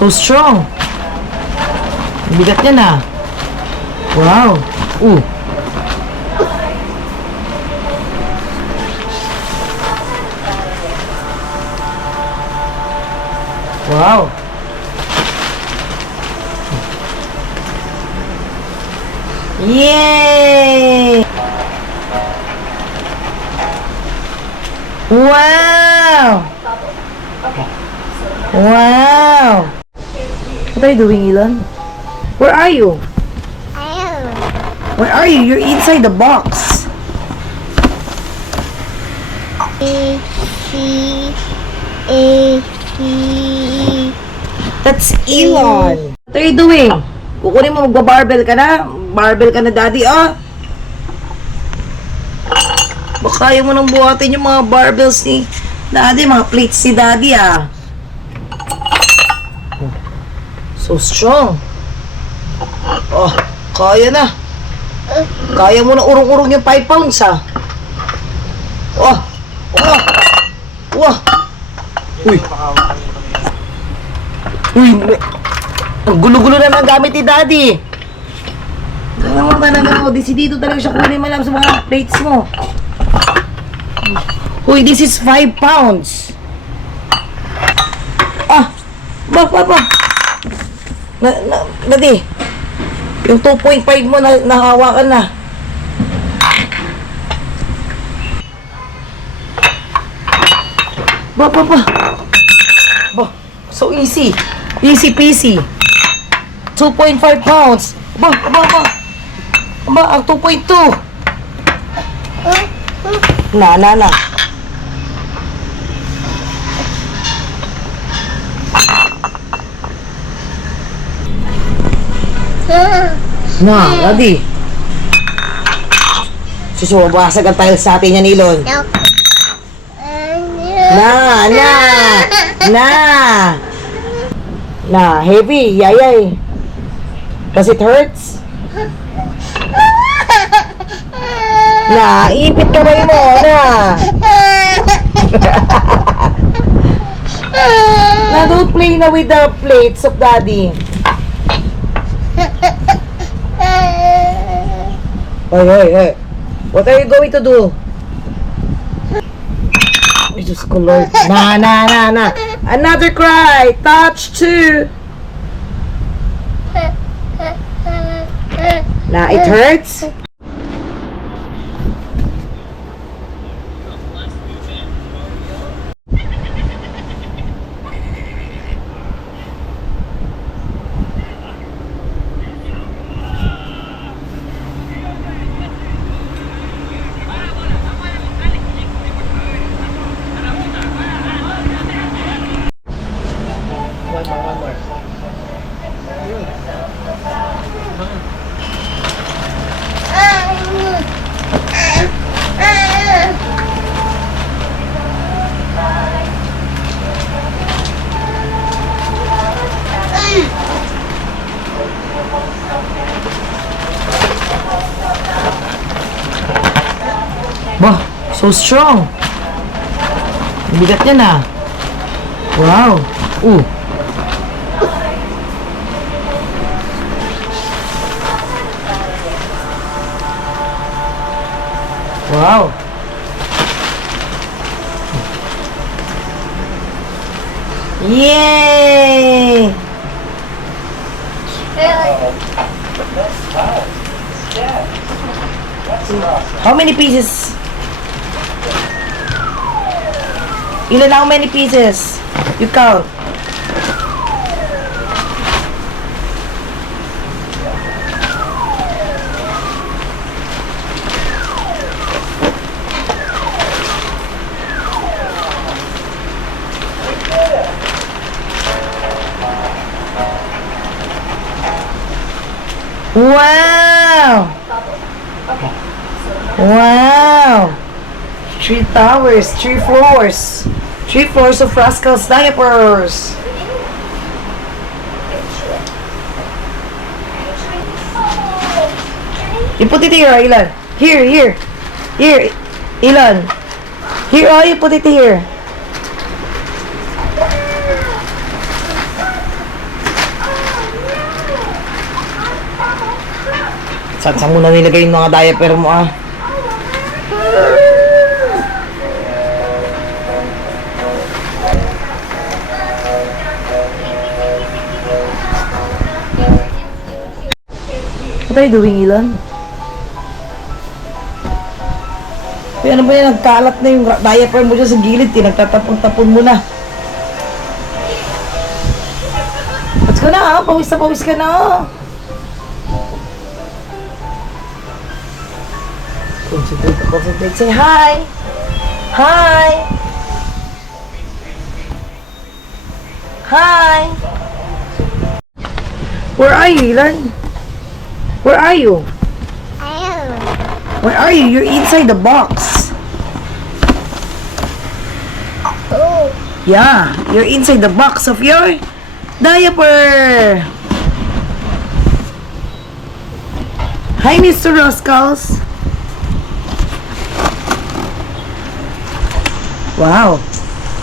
So strong. Bigat niya na. Wow. Ooh. Wow. Yay! Wow! Wow! What are you doing, Elon? Where are you? Where are you? You're inside the box. That's Elon. What are you doing? Kukunin mo, magba-barbell ka na? Barbell ka na, Daddy, ah? Baka kaya mo nang buhatin yung mga barbells ni Daddy, mga plates ni Daddy, ah. So strong. Oh, kaya na. Kaya mo na urong-urong yung 5 pounds, ah. Oh, oh, oh. Uy. Uy, ang gulo-gulo na ng gamit ni Daddy. Ano mo talaga mo? Desidido talaga siya kunin malam sa mga plates mo. Uy, this is 5 pounds. Ah, ba. Daddy, yung 2.5 mo na nahawakan na. Ba. Ba, so easy. Easy peasy. 2.5 pounds. Ba, ang 2.2. Na. Na, Daddy. Susubasag ang tiles sa atin yan, Elon. Na, heavy, yayay. Does it hurts? Na, ipit kamay mo, na. Na, don't play na with the plates of Daddy. Hey. What are you going to do? Jesus Lord. Na. Another cry. Touch 2. Na, it hurts? One more. Bah, so strong. Bigat niya na. Wow. Ooh. Wow. Yay! How many pieces? Ilan, how many pieces? You count. Wow! Wow! 3 towers, 3 floors. 3 floors of Rascal's diapers. You put it here, Ilan. Here, Ilan. Here, oh, you put it here. Saan mo na nilagay yung mga diaper mo ah? What are you doing, Ilan? Uy, ano ba yan? Nagkalat na yung diaper mo dyan sa gilid. Nagtatapon-tapon mo na. Let's go na ah. Pawis na pawis ka na ah. Concentrate. Say hi. Hi. Hi. Where are you, Ilan? Where are you? Where are you? You're inside the box. Oh. Yeah, you're inside the box of your diaper. Hi, Mr. Roscals. Wow.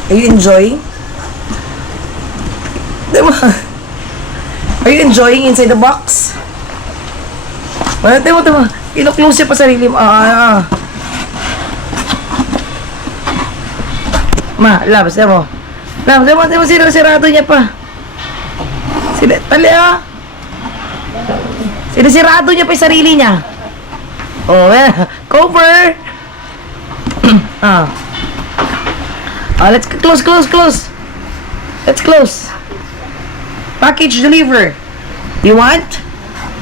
Are you enjoying? Are you enjoying inside the box? Tama. Ino-close siya pa sarili mo. Labs, mo. Labs, sirado niya pa. Tali ah. Sinisirado niya pa yung sarili niya. Oh, cover. Let's close. Let's close. Package deliver. You want?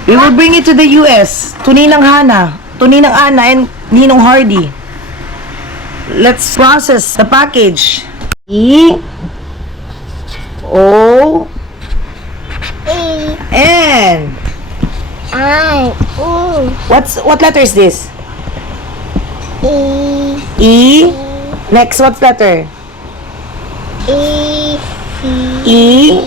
We will bring it to the US. To Ninang Hana, to Ninang Ana, and Ninong Hardy. Let's process the package. E O N. What letter is this? E. Next, what letter? E.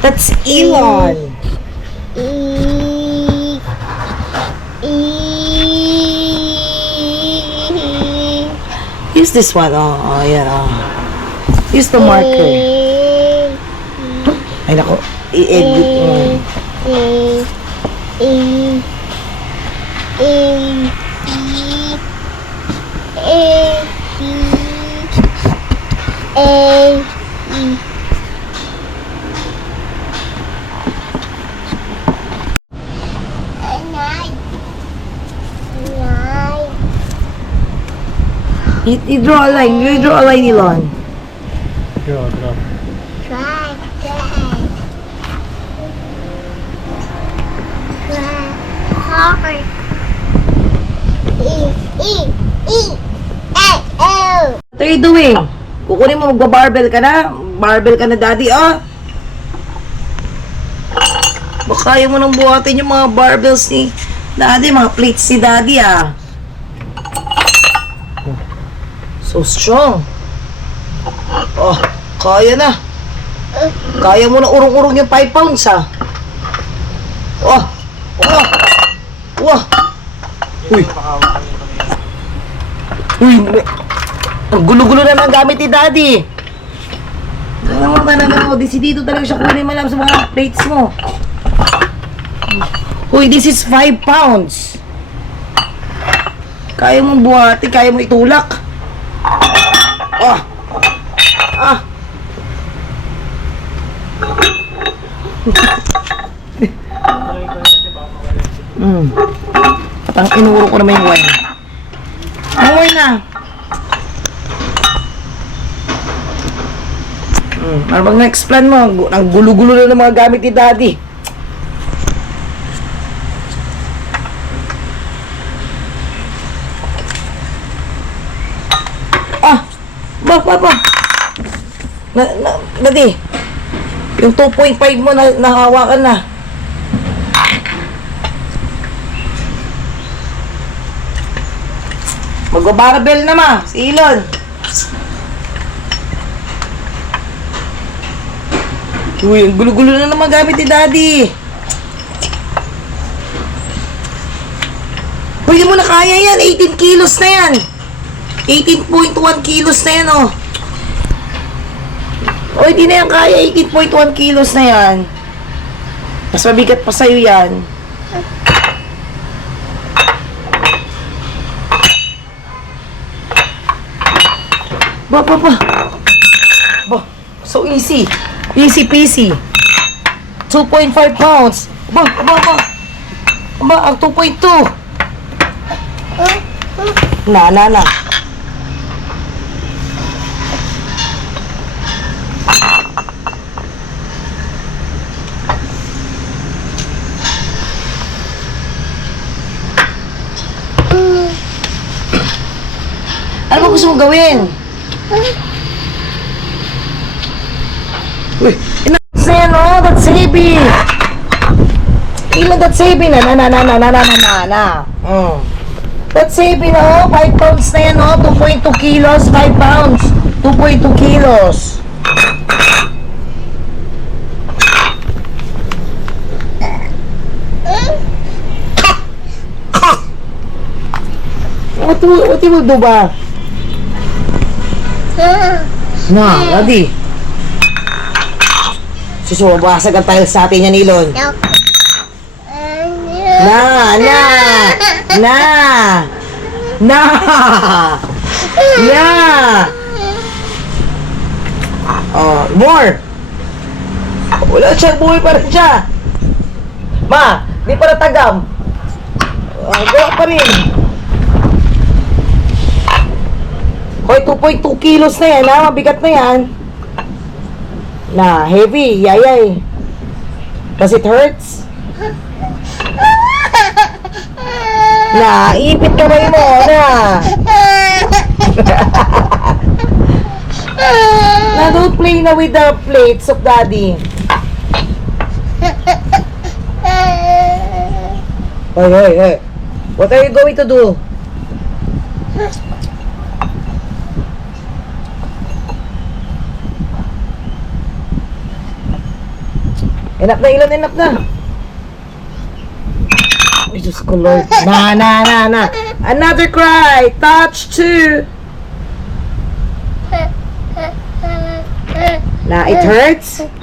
That's Elon. Use this one. Yeah. Use the marker. Ay, nako. I-edit mo. You draw a line. You draw a line, Elon. Draw. What are you doing? Kukunin mo, magba-barbell ka na? Barbell ka na, daddy, ah? Baka kaya mo nang buhatin yung mga barbells ni daddy, mga plates ni daddy, ah. So strong. Oh, kaya na. Kaya mo na urong-urong yung 5 pounds, ah. Oh. Uy, ang gulo-gulo na ng gamit ni daddy. Ano talaga mo, dito talaga siya kunin malam sa mga plates mo. Uy, this is 5 pounds. Kaya mong buhati, kaya mo itulak. Patang inuro ko naman yung wine. More na. Ano bang next plan mo? Ang gulo-gulo na ng mga gamit ni daddy. Ba. Daddy, yung 2.5 mo na nahawakan na. Mag-barbell na ma, si Elon. Uy, ang gulo-gulo na naman gamit ni daddy. Uy, di mo na kaya yan, 18 kilos na yan. 18.1 kilos na yan, oh. O, hindi na yan kaya. 18.1 kilos na yan. Mas mabigat pa sa'yo yan. Ba. So easy. Easy peasy. 2.5 pounds. Ba. Ang 2.2. Na. Ano ba gusto mong gawin? Uy, that's yan, oh, that's heavy. Ilan that's heavy na. That's heavy na, oh, 5 pounds na yan, oh, 2.2 kilos, 5 pounds, 2.2 kilos. What you will do ba? Na, ready? Susumabasag ang tiles sa atin yan, Ilon. Oh, more. Wala siya, buhay pa rin siya. Ma, di pa natagam. Gawa pa rin. Hoy, 2.2 kilos na yan, ha? Mabigat na yan. Na, heavy, yayay. Does it hurts? Na, ipit kamay mo, na. Na, don't play na with the plates of daddy. Hey. What are you going to do? Enough na, Ilon, enough na. Ay, Diyos ko, Lord. Na. Another cry. Touch 2. Na, it hurts?